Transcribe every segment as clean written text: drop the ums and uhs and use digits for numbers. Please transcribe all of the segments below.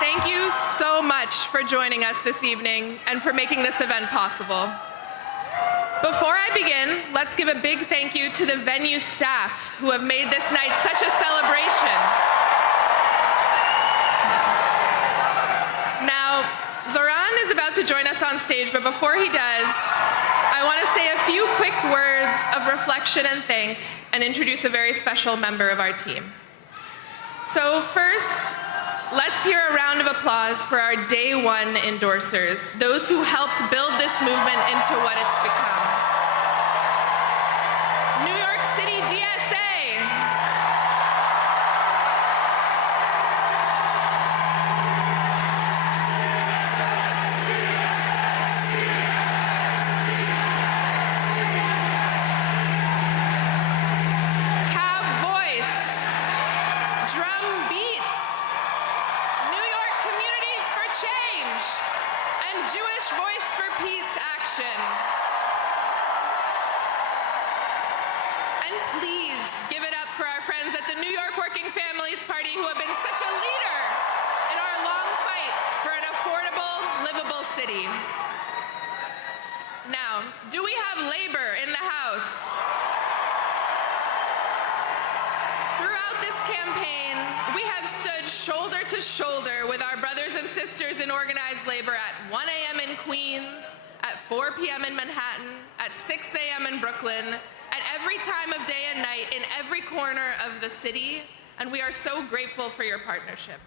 Thank you so much for joining us this evening and for making this event possible. Before I begin, let's give a big thank you to the venue staff who have made this night such a celebration. Now, Zohran is about to join us on stage, but before he does, I want to say a few quick words of reflection and thanks and introduce a very special member of our team. So first, let's hear a round of applause for our day one endorsers, those who helped build this movement into what it's become. New York City DSA. Cab Voice. Drum Beats. New York Communities for Change. And Jewish Voice for Peace Action. And please give it up for our friends at the New York Working Families Party who have been such a leader in our long fight for an affordable, livable city. Now, do we have labor in the house? Throughout this campaign, we have stood shoulder to shoulder with our brothers and sisters in organized labor at 1 a.m. in Queens, at 4 p.m. in Manhattan, at 6 a.m. in Brooklyn, at every time of day and night, in every corner of the city, and we are so grateful for your partnership.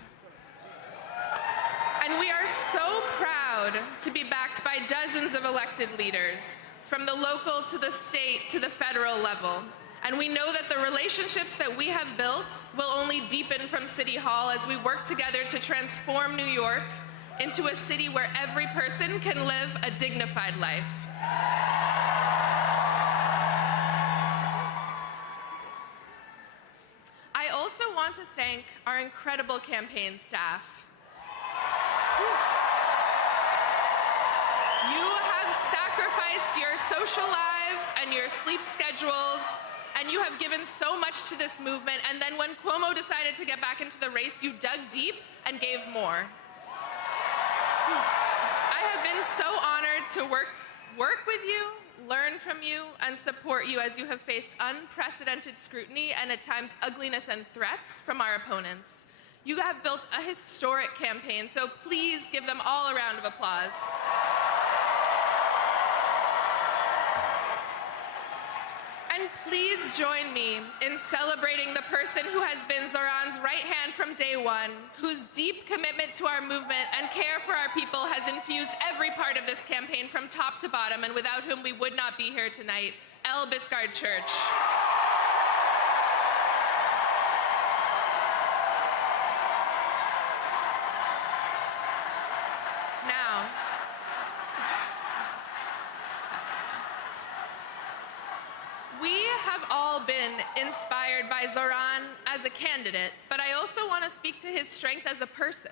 And we are so proud to be backed by dozens of elected leaders, from the local to the state to the federal level. And we know that the relationships that we have built will only deepen from City Hall as we work together to transform New York into a city where every person can live a dignified life. I also want to thank our incredible campaign staff. You have sacrificed your social lives and your sleep schedules, and you have given so much to this movement, and then when Cuomo decided to get back into the race, you dug deep and gave more. I have been so honored to work with you, learn from you, and support you as you have faced unprecedented scrutiny and at times ugliness and threats from our opponents. You have built a historic campaign, so please give them all a round of applause. And please join me in celebrating the person who has been Zohran's right hand from day one, whose deep commitment to our movement and care for our people has infused every part of this campaign from top to bottom, and without whom we would not be here tonight, Elle Biscard Church. Now, we have all been inspired by Zohran as a candidate, but I also want to speak to his strength as a person.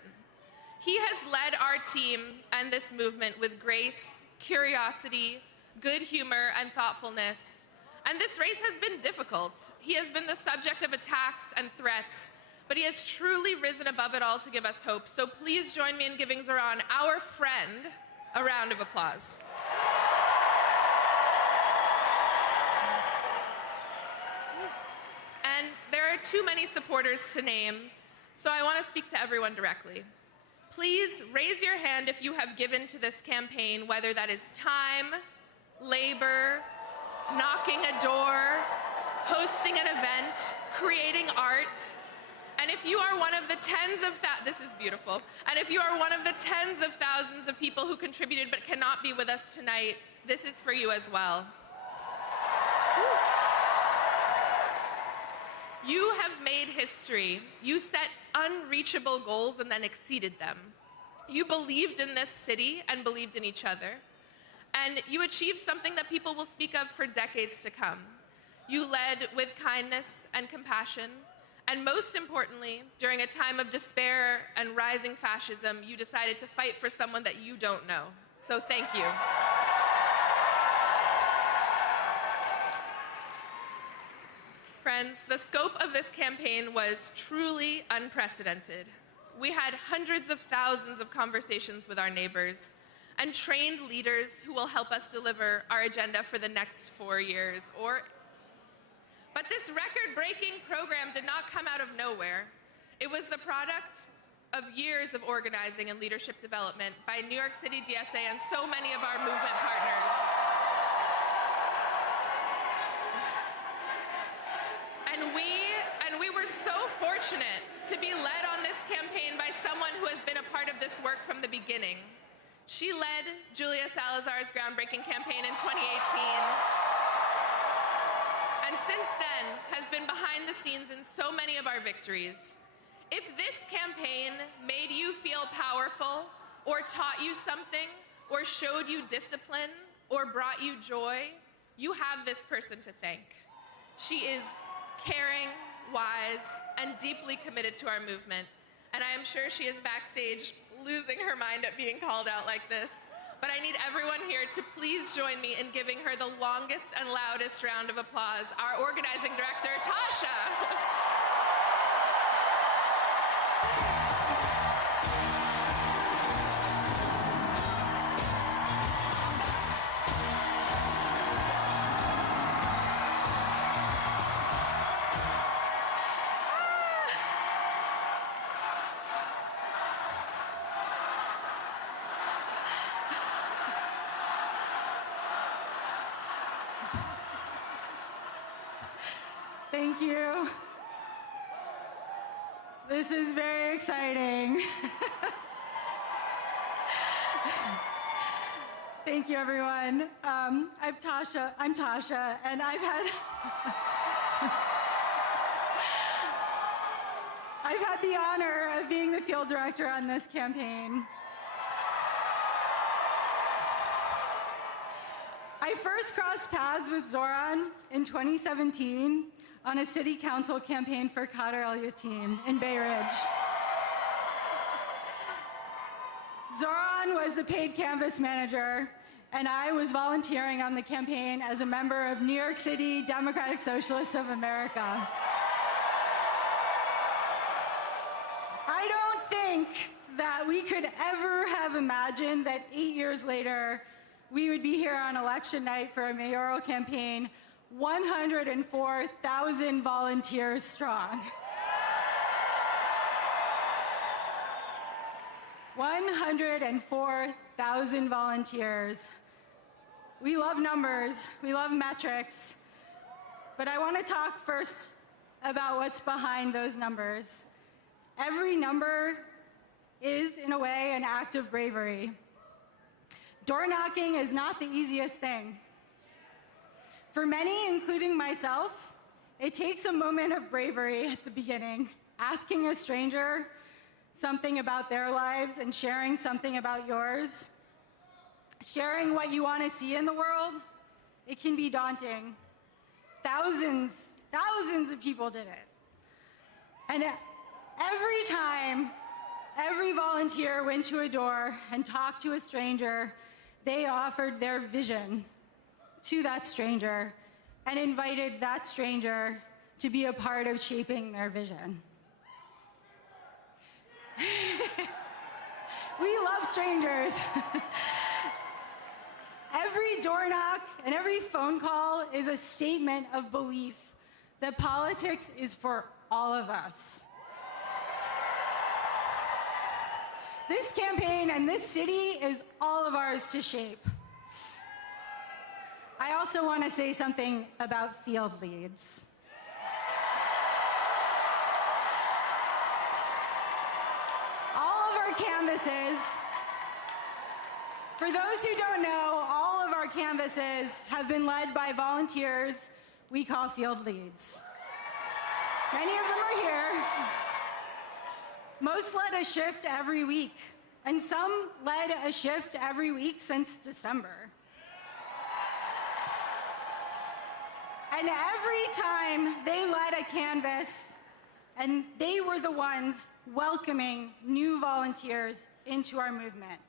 He has led our team and this movement with grace, curiosity, good humor, and thoughtfulness. And this race has been difficult. He has been the subject of attacks and threats, but he has truly risen above it all to give us hope. So please join me in giving Zohran, our friend, a round of applause. And there are too many supporters to name, so I want to speak to everyone directly. Please raise your hand if you have given to this campaign, whether that is time, labor, knocking a door, hosting an event, creating art. And if you are one of the this is beautiful. And if you are one of the tens of thousands of people who contributed but cannot be with us tonight, this is for you as well. You have made history. You set unreachable goals and then exceeded them. You believed in this city and believed in each other. And you achieved something that people will speak of for decades to come. You led with kindness and compassion. And most importantly, during a time of despair and rising fascism, you decided to fight for someone that you don't know. So thank you. Friends, the scope of this campaign was truly unprecedented. we had hundreds of thousands of conversations with our neighbors and trained leaders who will help us deliver our agenda for the next 4 years. But this record-breaking program did not come out of nowhere. It was the product of years of organizing and leadership development by New York City DSA and so many of our movement partners. And we were so fortunate to be led on this campaign by someone who has been a part of this work from the beginning. She led Julia Salazar's groundbreaking campaign in 2018. And since then has been behind the scenes in so many of our victories. If this campaign made you feel powerful, or taught you something, or showed you discipline, or brought you joy, you have this person to thank. She is caring, wise, and deeply committed to our movement. And I am sure she is backstage losing her mind at being called out like this. But I need everyone here to please join me in giving her the longest and loudest round of applause, our organizing director, Tasha. Thank you. This is very exciting. Thank you, everyone. I'm Tasha, and I've had the honor of being the field director on this campaign. I first crossed paths with Zohran in 2017 on a city council campaign for Qadr al-Yatim in Bay Ridge. Zohran was the paid canvas manager, and I was volunteering on the campaign as a member of New York City Democratic Socialists of America. I don't think that we could ever have imagined that 8 years later, we would be here on election night for a mayoral campaign, 104,000 volunteers strong. 104,000 volunteers. We love numbers, we love metrics, but I want to talk first about what's behind those numbers. Every number is, in a way, an act of bravery. Door knocking is not the easiest thing. For many, including myself, it takes a moment of bravery at the beginning, asking a stranger something about their lives and sharing something about yours. Sharing what you want to see in the world, it can be daunting. Thousands of people did it. And every time, every volunteer went to a door and talked to a stranger, they offered their vision to that stranger and invited that stranger to be a part of shaping their vision. We love strangers. Every door knock and every phone call is a statement of belief that politics is for all of us. This campaign and this city is all of ours to shape. I also want to say something about field leads. All of our canvases, for those who don't know, all of our canvases have been led by volunteers we call field leads. Many of them are here. Most led a shift every week, and some led a shift every week since December. And every time they led a canvas, and they were the ones welcoming new volunteers into our movement.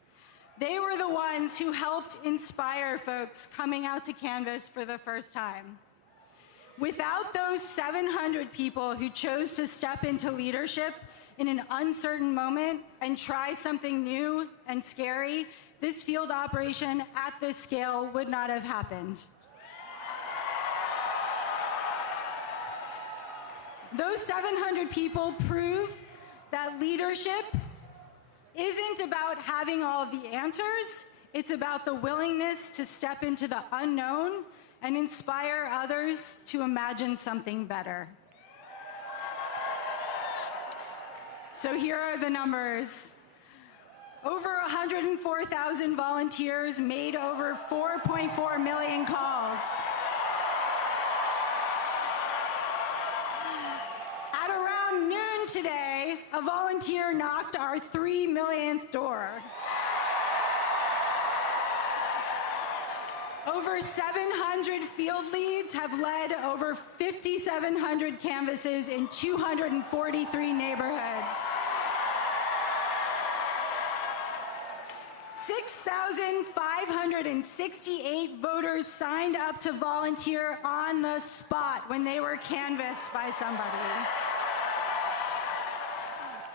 They were the ones who helped inspire folks coming out to canvas for the first time. Without those 700 people who chose to step into leadership in an uncertain moment and try something new and scary, this field operation at this scale would not have happened. Those 700 people prove that leadership isn't about having all of the answers. It's about the willingness to step into the unknown and inspire others to imagine something better. So here are the numbers. Over 104,000 volunteers made over 4.4 million calls. At around noon today, a volunteer knocked our 3 millionth door. Over 700 field leads have led over 5,700 canvases in 243 neighborhoods. 6,568 voters signed up to volunteer on the spot when they were canvassed by somebody.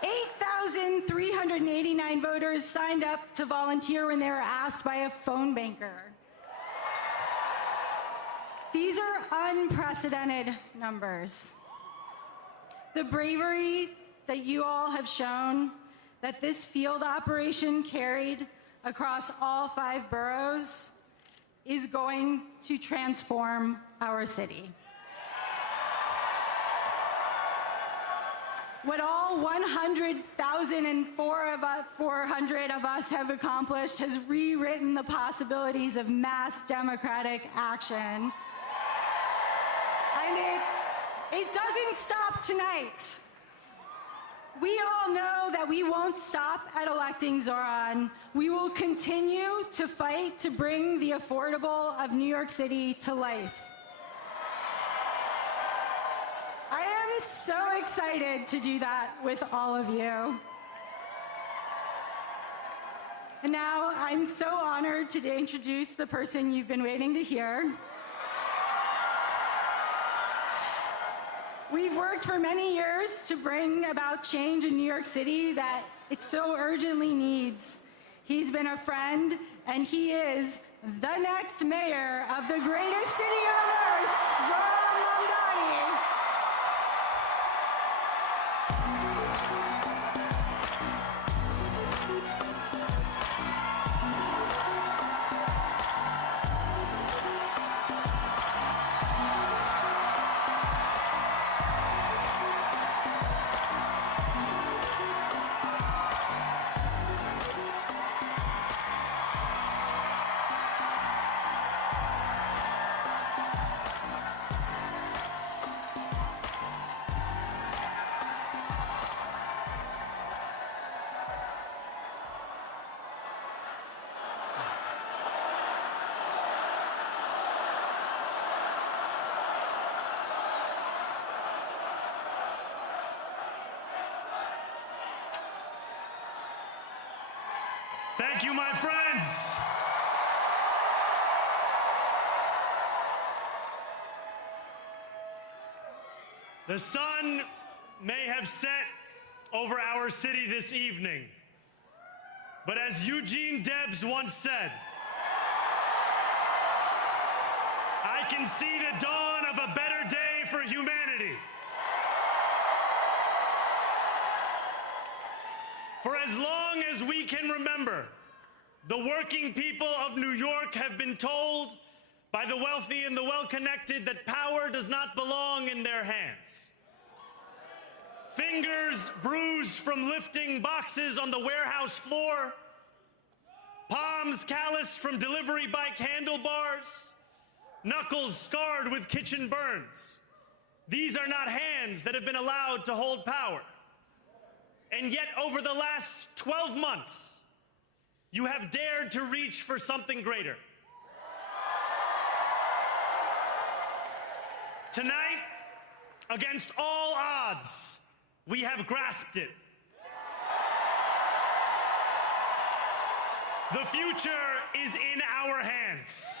8,389 voters signed up to volunteer when they were asked by a phone banker. These are unprecedented numbers. The bravery that you all have shown, that this field operation carried across all 5 boroughs, is going to transform our city. What all 100,400 of us have accomplished has rewritten the possibilities of mass democratic action. And it doesn't stop tonight. We all know that we won't stop at electing Zohran. We will continue to fight to bring the affordable of New York City to life. I am so excited to do that with all of you. And now I'm so honored to introduce the person you've been waiting to hear. We've worked for many years to bring about change in New York City that it so urgently needs. He's been a friend, and he is the next mayor of the greatest city on earth, Zohran Mamdani. Thank you, my friends. The sun may have set over our city this evening, but as Eugene Debs once said, I can see the dawn of a better day for humanity. For as long as we can remember, the working people of New York have been told by the wealthy and the well-connected that power does not belong in their hands. Fingers bruised from lifting boxes on the warehouse floor, palms calloused from delivery bike handlebars, knuckles scarred with kitchen burns. These are not hands that have been allowed to hold power. And yet, over the last 12 months, you have dared to reach for something greater. Tonight, against all odds, we have grasped it. The future is in our hands.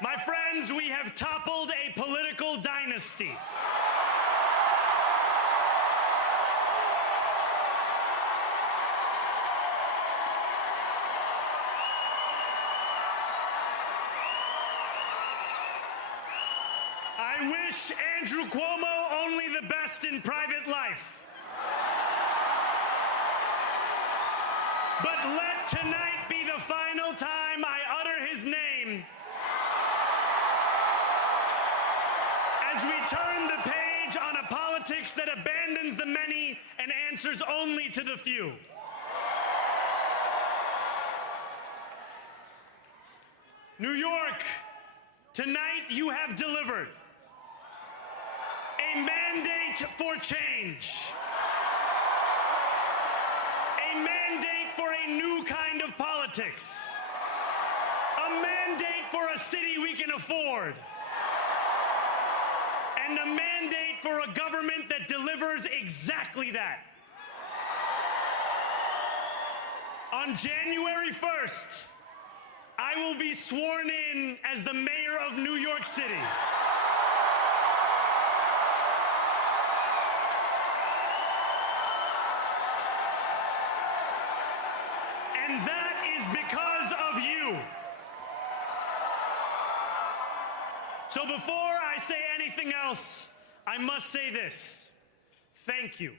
My friends, we have toppled a political dynasty. I wish Andrew Cuomo only the best in private life. But let tonight be the final time I utter his name as we turn the page on a politics that abandons the many and answers only to the few. New York, tonight you have delivered a mandate for change, a mandate for a new kind of politics, a mandate for a city we can afford, and a mandate for a government that delivers exactly that. On January 1st, I will be sworn in as the mayor of New York City. And that is because of you. So before I say anything else, I must say this. Thank you.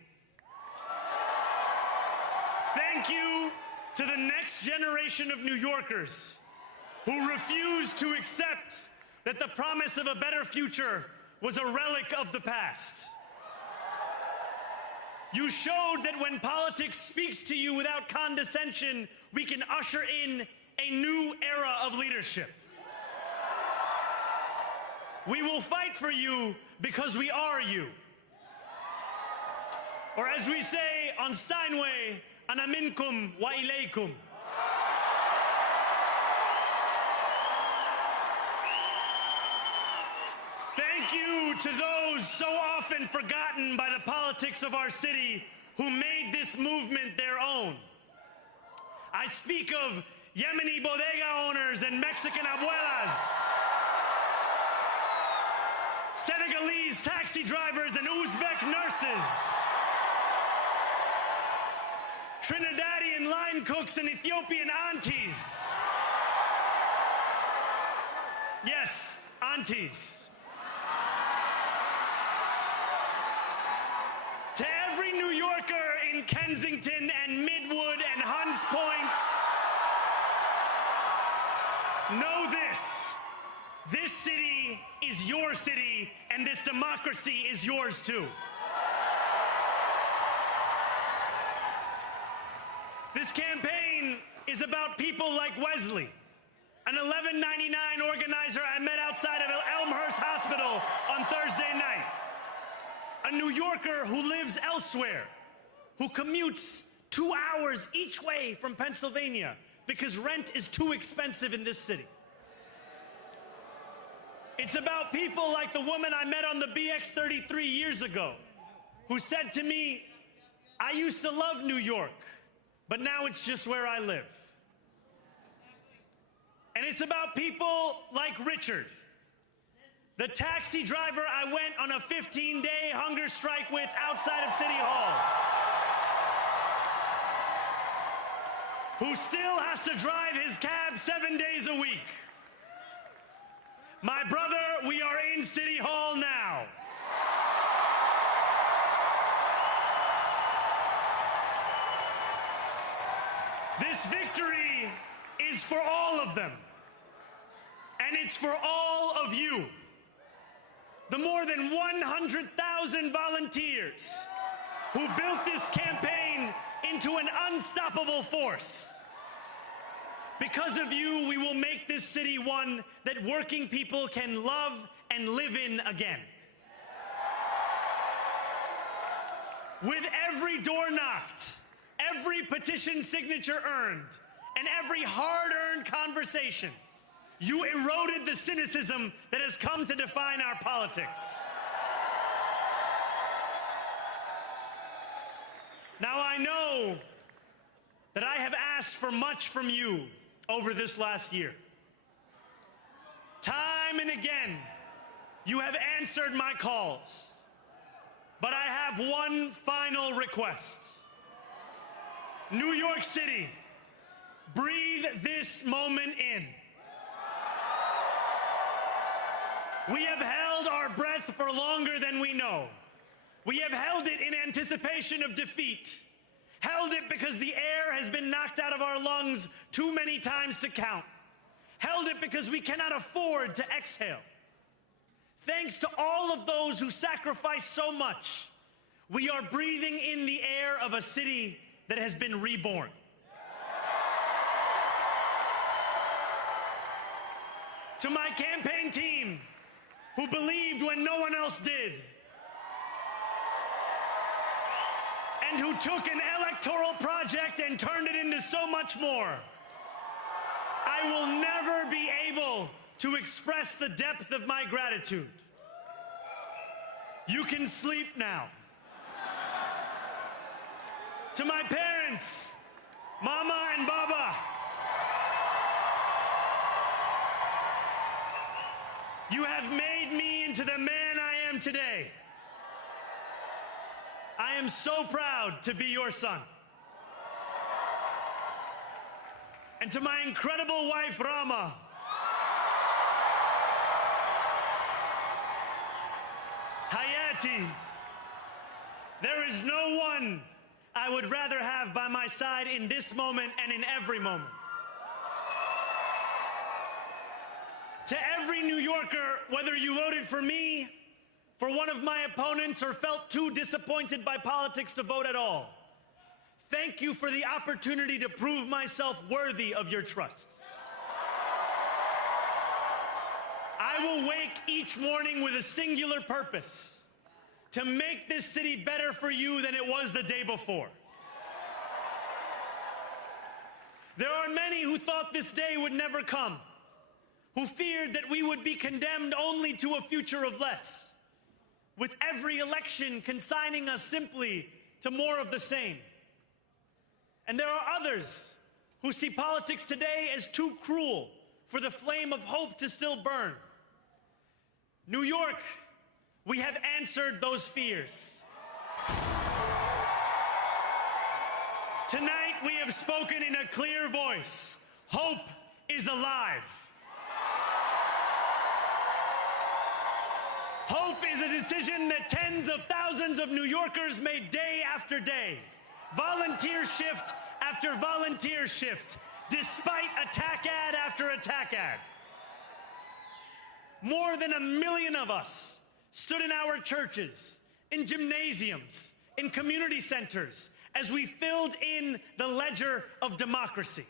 Thank you to the next generation of New Yorkers who refused to accept that the promise of a better future was a relic of the past. You showed that when politics speaks to you without condescension, we can usher in a new era of leadership. We will fight for you because we are you. Or as we say on Steinway, ana minkum wa ilaykum. Thank you to those so often forgotten by the politics of our city who made this movement their own. I speak of Yemeni bodega owners and Mexican abuelas, Senegalese taxi drivers and Uzbek nurses, Trinidadian line cooks and Ethiopian aunties. Yes, aunties. To every New Yorker in Kensington and Midwood and Hunts Point, know this. This city is your city, and this democracy is yours too. This campaign is about people like Wesley, an $11.99 organizer I met outside of Elmhurst Hospital on Thursday night. A New Yorker who lives elsewhere, who commutes 2 hours each way from Pennsylvania because rent is too expensive in this city. It's about people like the woman I met on the BX33 years ago, who said to me, I used to love New York, but now it's just where I live. And it's about people like Richard, the taxi driver I went on a 15-day hunger strike with outside of City Hall, who still has to drive his cab 7 days a week. My brother, we are in City Hall now. This victory is for all of them, and it's for all of you. The more than 100,000 volunteers who built this campaign into an unstoppable force. Because of you, we will make this city one that working people can love and live in again. With every door knocked, every petition signature earned, and every hard-earned conversation, you eroded the cynicism that has come to define our politics. Now, I know that I have asked for much from you over this last year. Time and again, you have answered my calls. But I have one final request. New York City, breathe this moment in. We have held our breath for longer than we know. We have held it in anticipation of defeat. Held it because the air has been knocked out of our lungs too many times to count. Held it because we cannot afford to exhale. Thanks to all of those who sacrificed so much, we are breathing in the air of a city that has been reborn. To my campaign team, who believed when no one else did, and who took an electoral project and turned it into so much more, I will never be able to express the depth of my gratitude. You can sleep now. To my parents, Mama and Baba, you have made me into the man I am today. I am so proud to be your son. And to my incredible wife, Rama, Hayati, there is no one I would rather have by my side in this moment and in every moment. To every New Yorker, whether you voted for me, for one of my opponents, or felt too disappointed by politics to vote at all, thank you for the opportunity to prove myself worthy of your trust. I will wake each morning with a singular purpose: to make this city better for you than it was the day before. There are many who thought this day would never come, who feared that we would be condemned only to a future of less, with every election consigning us simply to more of the same. And there are others who see politics today as too cruel for the flame of hope to still burn. New York, we have answered those fears. Tonight we have spoken in a clear voice. Hope is alive. Hope is a decision that tens of thousands of New Yorkers made day after day, volunteer shift after volunteer shift, despite attack ad after attack ad. More than 1 million of us stood in our churches, in gymnasiums, in community centers, as we filled in the ledger of democracy.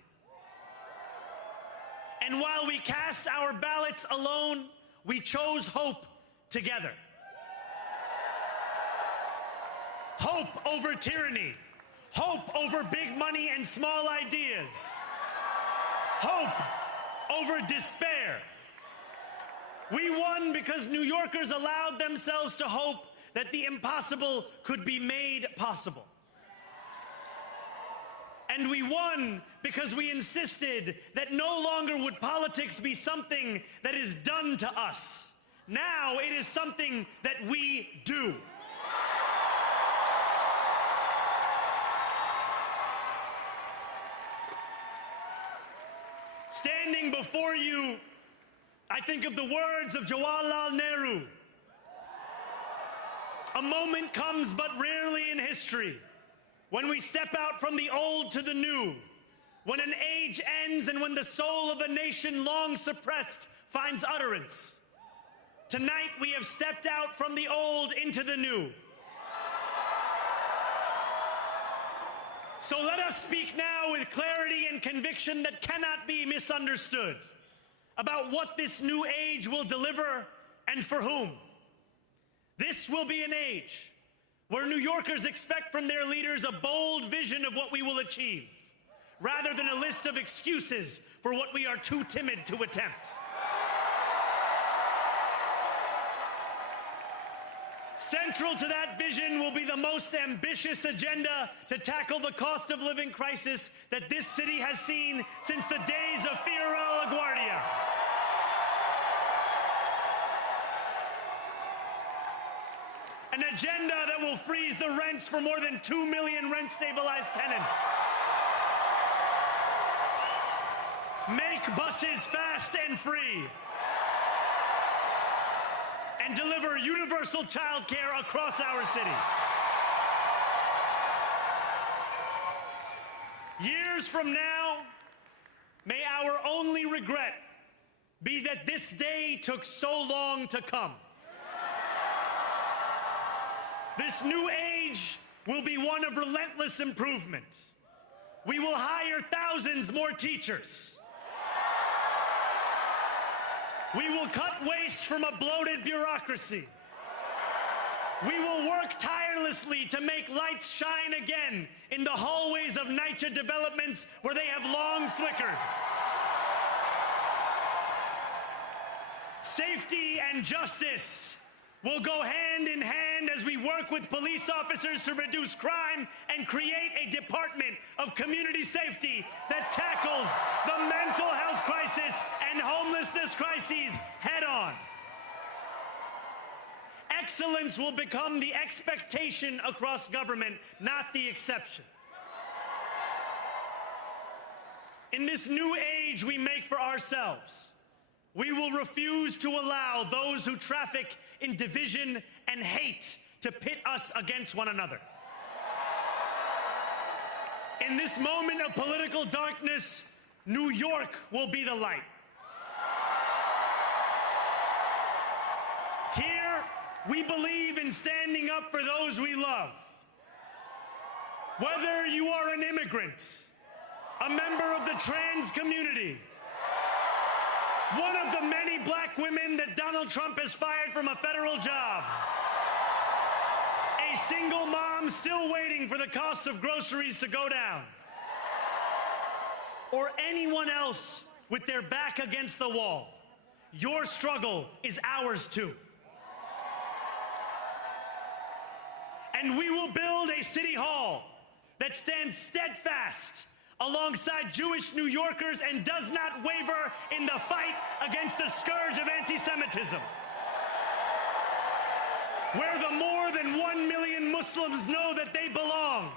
And while we cast our ballots alone, we chose hope together. Hope over tyranny. Hope over big money and small ideas. Hope over despair. We won because New Yorkers allowed themselves to hope that the impossible could be made possible. And we won because we insisted that no longer would politics be something that is done to us. Now it is something that we do. Standing before you, I think of the words of Jawaharlal Nehru. A moment comes but rarely in history when we step out from the old to the new, when an age ends and when the soul of a nation long suppressed finds utterance. Tonight we have stepped out from the old into the new. So let us speak now with clarity and conviction that cannot be misunderstood about what this new age will deliver and for whom. This will be an age where New Yorkers expect from their leaders a bold vision of what we will achieve, rather than a list of excuses for what we are too timid to attempt. Central to that vision will be the most ambitious agenda to tackle the cost of living crisis that this city has seen since the days of Fiorello LaGuardia. An agenda that will freeze the rents for more than 2 million rent-stabilized tenants. Make buses fast and free. and deliver universal child care across our city. Years from now, may our only regret be that this day took so long to come. This new age will be one of relentless improvement. We will hire thousands more teachers. We will cut waste from a bloated bureaucracy. We will work tirelessly to make lights shine again in the hallways of NYCHA developments where they have long flickered. Safety and justice will go hand in hand as we work with police officers to reduce crime and create a department of community safety that tackles the mental health crisis and homelessness crises head on. Excellence will become the expectation across government, not the exception. In this new age we make for ourselves, we will refuse to allow those who traffic in division and hate to pit us against one another. In this moment of political darkness, New York will be the light. Here, we believe in standing up for those we love. Whether you are an immigrant, a member of the trans community, one of the many black women that Donald Trump has fired from a federal job, a single mom still waiting for the cost of groceries to go down, or anyone else with their back against the wall, your struggle is ours too. And we will build a city hall that stands steadfast alongside Jewish New Yorkers and does not waver in the fight against the scourge of anti-Semitism. Where the more than 1 million Muslims know that they belong.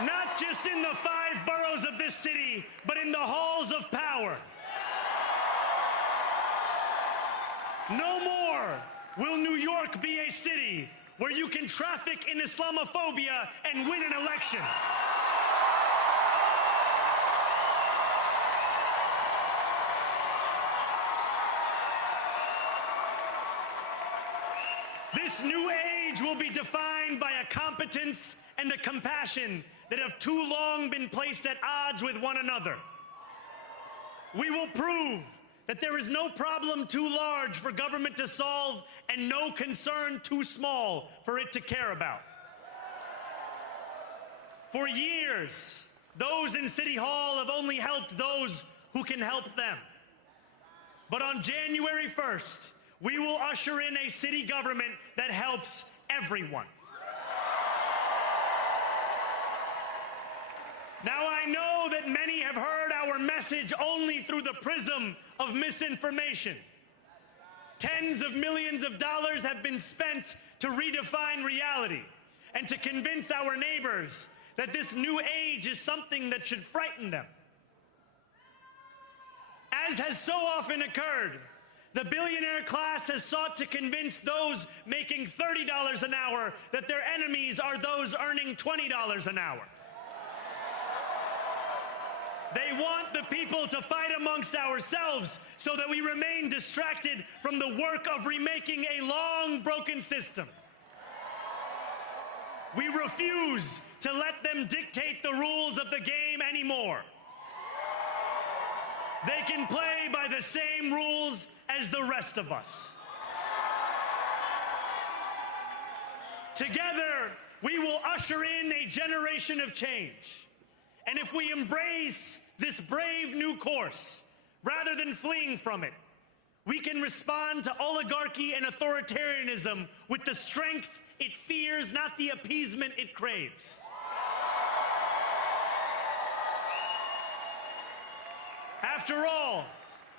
Not just in the 5 boroughs of this city, but in the halls of power. No more will New York be a city where you can traffic in Islamophobia and win an election. This new age will be defined by a competence and a compassion that have too long been placed at odds with one another. We will prove that there is no problem too large for government to solve and no concern too small for it to care about. For years, those in City Hall have only helped those who can help them. But on January 1st, we will usher in a city government that helps everyone. Now, I know that many have heard our message only through the prism of misinformation. Tens of millions of dollars have been spent to redefine reality and to convince our neighbors that this new age is something that should frighten them. As has so often occurred, the billionaire class has sought to convince those making $30 an hour that their enemies are those earning $20 an hour. They want the people to fight amongst ourselves so that we remain distracted from the work of remaking a long broken system. We refuse to let them dictate the rules of the game anymore. They can play by the same rules as the rest of us. Together, we will usher in a generation of change. And if we embrace this brave new course, rather than fleeing from it, we can respond to oligarchy and authoritarianism with the strength it fears, not the appeasement it craves. After all,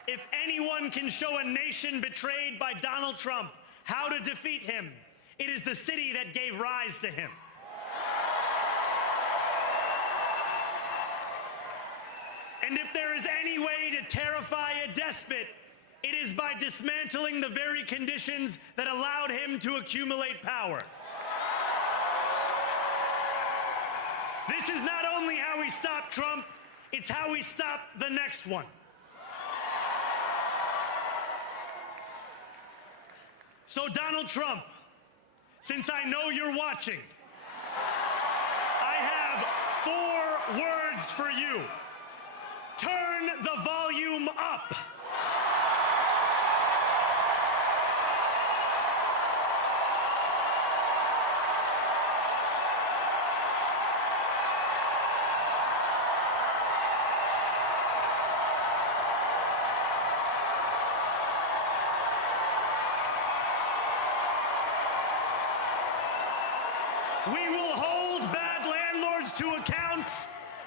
if anyone can show a nation betrayed by Donald Trump how to defeat him, it is the city that gave rise to him. And if there is any way to terrify a despot, It is by dismantling the very conditions that allowed him to accumulate power. This is not only how we stop Trump, it's how we stop the next one. So Donald Trump, since I know you're watching, I have 4 words for you. Turn the volume up. We will hold bad landlords to account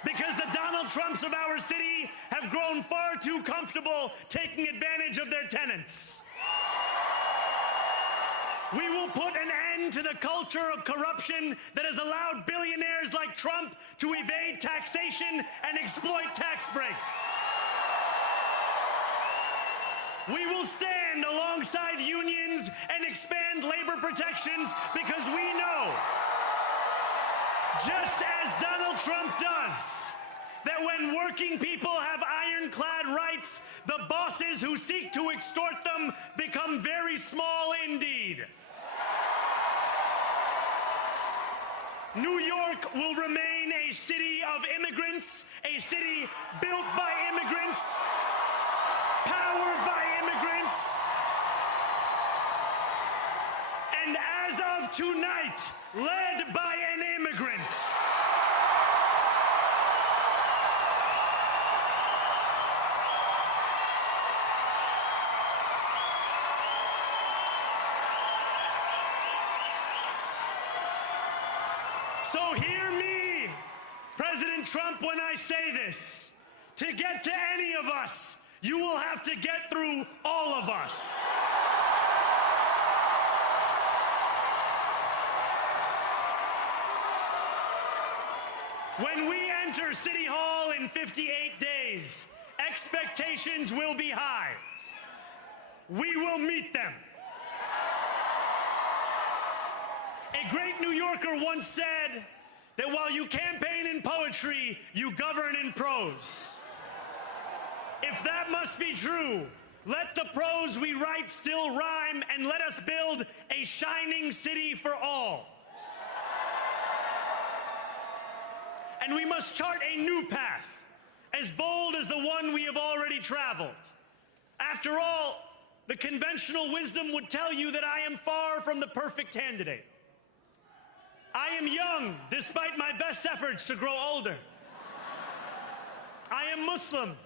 because the Donald Trumps of our city have grown far too comfortable taking advantage of their tenants. We will put an end to the culture of corruption that has allowed billionaires like Trump to evade taxation and exploit tax breaks. We will stand alongside unions and expand labor protections because we know, just as Donald Trump does, that when working people have ironclad rights, the bosses who seek to extort them become very small indeed. New York will remain a city of immigrants, a city built by immigrants, powered by immigrants, and as of tonight, led by an immigrant. So hear me, President Trump, when I say this. To get to any of us, you will have to get through all of us. When we enter City Hall in 58 days, expectations will be high. We will meet them. A great New Yorker once said that while you campaign in poetry, you govern in prose. If that must be true, let the prose we write still rhyme, and let us build a shining city for all. And we must chart a new path, as bold as the one we have already traveled. After all, the conventional wisdom would tell you that I am far from the perfect candidate. I am young, despite my best efforts to grow older. I am Muslim.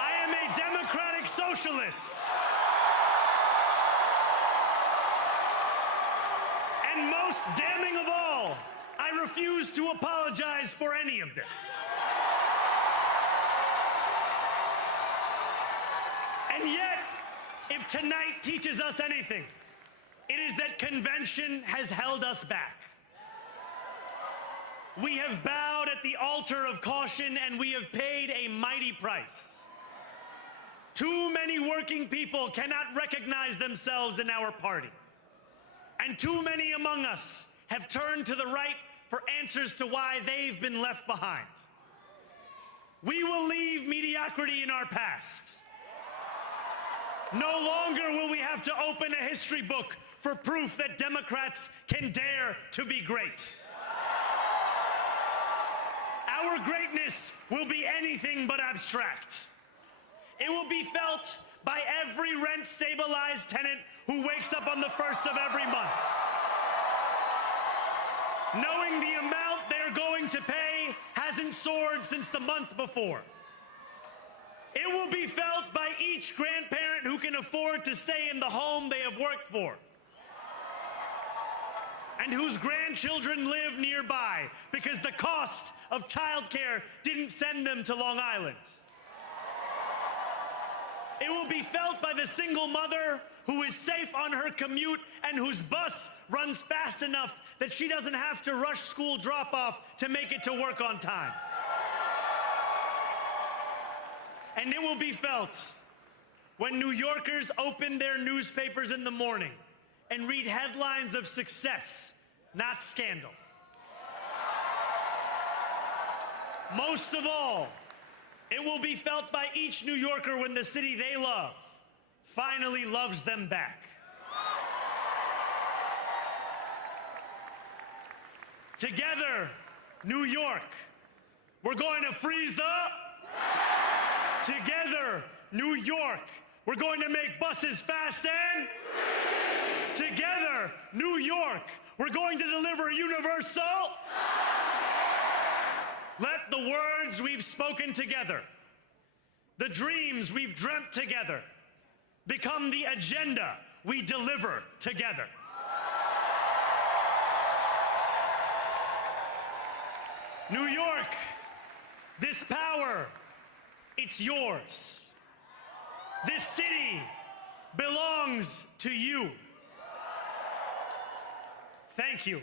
I am a democratic socialist. And most damning of all, I refuse to apologize for any of this. And yet, if tonight teaches us anything, it is that convention has held us back. We have bowed at the altar of caution, and we have paid a mighty price. Too many working people cannot recognize themselves in our party. And too many among us have turned to the right for answers to why they've been left behind. We will leave mediocrity in our past. No longer will we have to open a history book for proof that Democrats can dare to be great. Our greatness will be anything but abstract. It will be felt by every rent-stabilized tenant who wakes up on the first of every month, knowing the amount they're going to pay hasn't soared since the month before. It will be felt by each grandparent who can afford to stay in the home they have worked for, and whose grandchildren live nearby because the cost of childcare didn't send them to Long Island. It will be felt by the single mother who is safe on her commute and whose bus runs fast enough that she doesn't have to rush school drop-off to make it to work on time. And it will be felt when New Yorkers open their newspapers in the morning and read headlines of success, not scandal. Most of all, it will be felt by each New Yorker when the city they love finally loves them back. Together, New York, we're going to freeze the... Together, New York, we're going to make buses fast and... Together, New York, we're going to deliver universal... Let the words we've spoken together, the dreams we've dreamt together, become the agenda we deliver together. New York, this power, it's yours. This city belongs to you. Thank you.